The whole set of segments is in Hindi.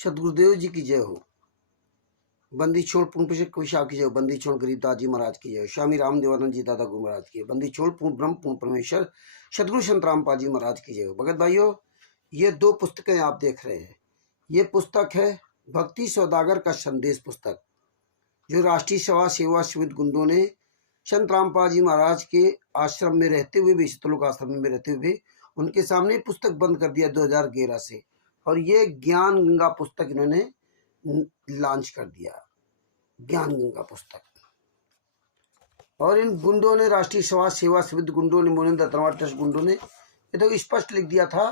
सदगुरुदेव जी की जय हो। बंदी छोड़ पूर्ण पेशक कवि साहब की जय हो। बंदी छोड़ गरीबदास जी महाराज की जय हो। स्वामी राम देवानंद जी दादा गुरु महाराज की। बंदी छोड़ पूर्ण ब्रह्म पूर्ण परमेश्वर सदगुरु संत रामपाल जी महाराज की जय हो। भगत भाइयों, ये दो पुस्तकें आप देख रहे हैं। ये पुस्तक है भक्ति सौदागर का संदेश पुस्तक, जो राष्ट्रीय सेवा समिति गुंडों ने संत रामपाल जी महाराज के आश्रम में रहते हुए भी, शीतलोक आश्रम में रहते हुए उनके सामने पुस्तक बंद कर दिया 2011 से। और ये ज्ञान गंगा पुस्तक इन्होंने लॉन्च कर दिया, ज्ञान गंगा पुस्तक। और इन गुंडों ने, राष्ट्रीय सेवा समिति गुंडों ने, मुनिंदर धर्मा ट्रस्ट गुंडों ने ये तो स्पष्ट लिख दिया था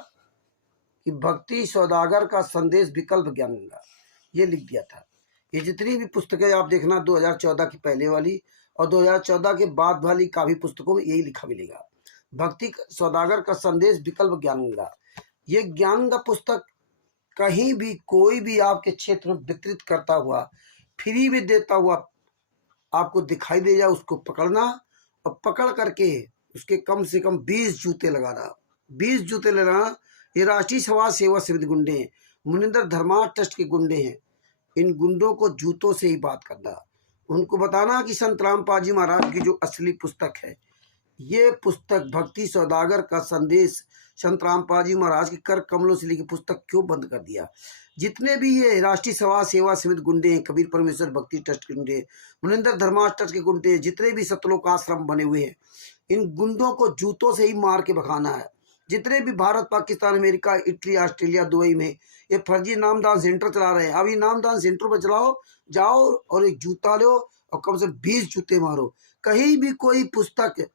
कि भक्ति सौदागर का संदेश विकल्प ज्ञान गंगा, ये लिख दिया था। ये जितनी भी पुस्तकें आप देखना, 2014 की पहले वाली और 2014 के बाद वाली काफी पुस्तकों में यही लिखा मिलेगा, भक्ति सौदागर का संदेश विकल्प ज्ञान गंगा। ये ज्ञान गंगा पुस्तक कहीं भी कोई भी आपके क्षेत्र में वितरित करता हुआ, फ्री में देता हुआ आपको दिखाई दे जाए, उसको पकड़ना और पकड़ करके उसके कम से कम 20 जूते लगाना, 20 जूते लगाना। ये राष्ट्रीय सेवा समिति गुंडे हैं, मुनिंदर धर्मा ट्रस्ट के गुंडे हैं। इन गुंडों को जूतों से ही बात करना, उनको बताना कि संत रामपाल जी महाराज की जो असली पुस्तक है, ये पुस्तक भक्ति सौदागर का संदेश संत रामपाल जी महाराज के कर कमलों से लिखी पुस्तक क्यों बंद कर दिया। जितने भी ये राष्ट्रीय सेवा समिति गुंडे हैं, कबीर परमेश्वर भक्ति ट्रस्ट के गुंडे, मुनिंदर धर्मा ट्रस्ट के गुंडे, जितने भी सतलोक आश्रम बने हुए हैं, इन गुंडों को जूतों से ही मार के भगाना है। जितने भी Bharat, Pakistan, America, Italy, Australia, Dubai में ये फर्जी नामदान सेंटर चला रहे हैं, अब ये नामदान सेंटर पर चलाओ, जाओ और एक जूता लो और कम से 20 जूते मारो। कहीं भी कोई पुस्तक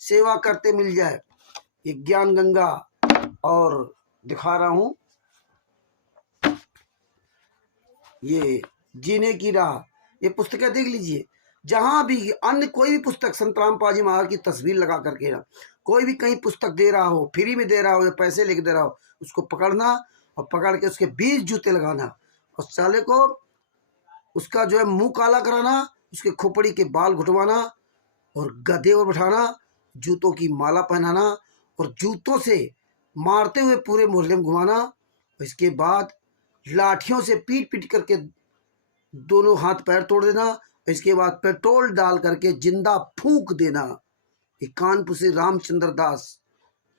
सेवा करते मिल जाए, ये ज्ञान गंगा और दिखा रहा हूं, ये जीने की राह, ये पुस्तकें देख लीजिए। जहां भी अन्य कोई भी पुस्तक संत रामपाल जी महाराज की तस्वीर लगा करके ना, कोई भी कहीं पुस्तक दे रहा हो, फ्री में दे रहा हो या पैसे लेके दे रहा हो, उसको पकड़ना और पकड़ के उसके 20 जूते लगाना और साले को उसका जो है मुंह काला कराना, उसके खोपड़ी के बाल घुटवाना और गधे पर बैठाना, जूतों की माला पहनाना और जूतों से मारते हुए पूरे मोहल्ले में घुमाना। इसके बाद लाठियों से पीट पीट करके दोनों हाथ पैर तोड़ देना। इसके बाद पेट्रोल डाल करके जिंदा फूंक देना। ये कानपुर से रामचंद्र दास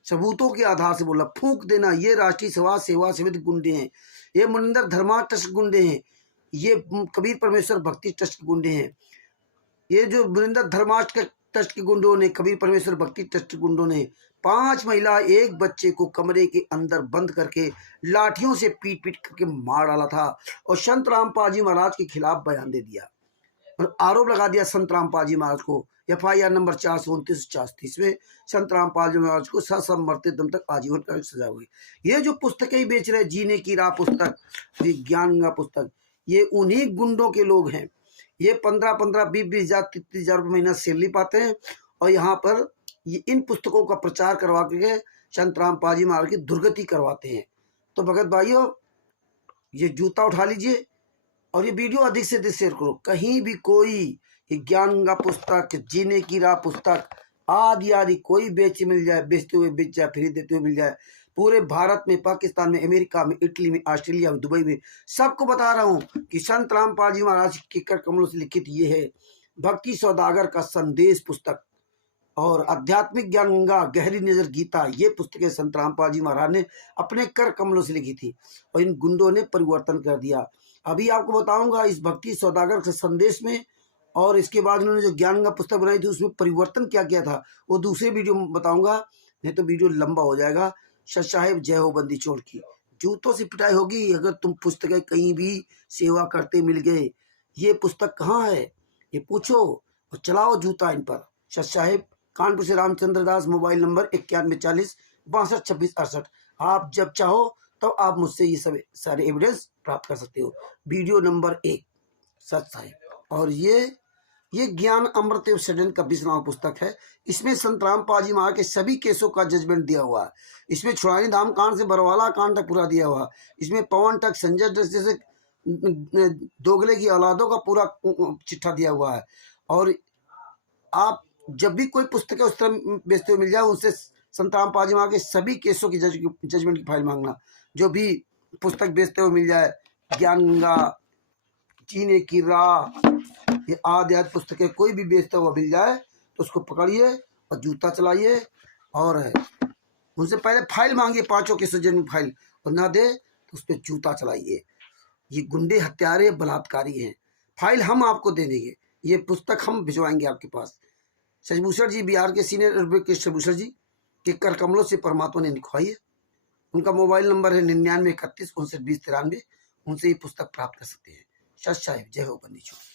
सबूतों के आधार से बोला, फूंक देना। ये राष्ट्रीय सेवा समिति गुंडे हैं, ये मुनिंदर धर्मा ट्रस्ट गुंडे हैं, ये कबीर परमेश्वर भक्ति ट्रस्ट के गुंडे हैं। ये जो मुनिंदर धर्मा ट्रस्ट के गुंडों ने, कबीर परमेश्वर भक्ति ट्रस्ट के गुंडों ने 5 महिला, एक बच्चे को कमरे के अंदर बंद करके लाठियों से पीट पीट करके मार डाला था और संत रामपाल जी महाराज के खिलाफ बयान दे दिया और आरोप लगा दिया संत रामपाल जी महाराज को। FIR नंबर 429-430 में संत रामपाल जी महाराज को ससम मरते दम तक आजीवन कारावास की सजा हुई। ये जो पुस्तकें ही बेच रहे, जीने की राह पुस्तक, ये ज्ञान गंगा पुस्तक, ये उन्हीं गुंडों के लोग हैं। ये 15-15, 20-20 हजार, 30-30 हजार रुपये महीना सैलरी पाते हैं और यहाँ पर ये इन पुस्तकों का प्रचार करवा के संत रामपाल जी महाराज की दुर्गति करवाते हैं। तो भगत भाइयों, ये जूता उठा लीजिए और ये वीडियो अधिक से अधिक शेयर करो। कहीं भी कोई ये ज्ञान गंगा पुस्तक, जीने की राह पुस्तक आदि कोई मिल जाए, बेचते हुए बेच जाए, फ्री देते हुए मिल जाए, पूरे भारत में, पाकिस्तान में, अमेरिका में, इटली में, ऑस्ट्रेलिया में, दुबई में, सबको बता रहा हूँ कि संत रामपाल जी महाराज के कर कमलों से लिखित ये है भक्ति सौदागर का संदेश पुस्तक और आध्यात्मिक ज्ञान गंगा, गहरी नजर गीता, ये पुस्तकें संत रामपाल जी महाराज ने अपने कर कमलों से लिखी थी और इन गुंडों ने परिवर्तन कर दिया। अभी आपको बताऊंगा इस भक्ति सौदागर के संदेश में, और इसके बाद उन्होंने जो ज्ञान गंगा पुस्तक बनाई थी उसमें परिवर्तन क्या किया था, वो दूसरे वीडियो में बताऊंगा, नहीं तो वीडियो लंबा हो जाएगा। सच साहेब जय हो बंदी छोड़ की, जूतों से पिटाई होगी अगर तुम पुस्तकें कहीं भी सेवा करते मिल गए। ये पुस्तक कहाँ है ये पूछो और चलाओ जूता इन पर। सच साहेब, कानपुर से रामचंद्र दास, मोबाइल नंबर 9140 62 26 68। आप जब चाहो तो आप मुझसे ये सब सारे एविडेंस प्राप्त कर सकते हो। वीडियो नंबर 1 सच साहेब। और ये ज्ञान अमृत सडन का 20वां पुस्तक है। इसमें संत रामपाल जी महाराज के सभी केसों का जजमेंट दिया हुआ है। इसमें छुड़ानी धाम कांड से बरवाला कांड तक पूरा दिया हुआ है। इसमें पवन तक, संजय दत्त जैसे दोगले की औलादों का पूरा चिट्ठा दिया हुआ है। और आप जब भी कोई पुस्तक उस तरह बेचते हुए मिल जाए, उनसे संत रामपाल जी महाराज के सभी केसों की जजमेंट की फाइल मांगना। जो भी पुस्तक बेचते हुए मिल जाए, ज्ञान गंगा, जीने की राह, ये आध्यात्मिक पुस्तकें कोई भी बेचता हुआ मिल जाए तो उसको पकड़िए और जूता चलाइए। और उनसे पहले फाइल मांगिए, 5 की सज्जन फाइल, और ना दे तो उस पर जूता चलाइए। ये गुंडे, हत्यारे, बलात्कारी हैं। फाइल हम आपको दे देंगे, ये पुस्तक हम भिजवाएंगे आपके पास। शशिभूषण जी, बिहार के सीनियर एडवोकेट शशिभूषण जी के कर कमलों से परमात्मा ने लिखवाई है। उनका मोबाइल नंबर है 99 31 59 20 93। उनसे ये पुस्तक प्राप्त कर सकते हैं। सत साहिब, जय हो बंदी छोड़।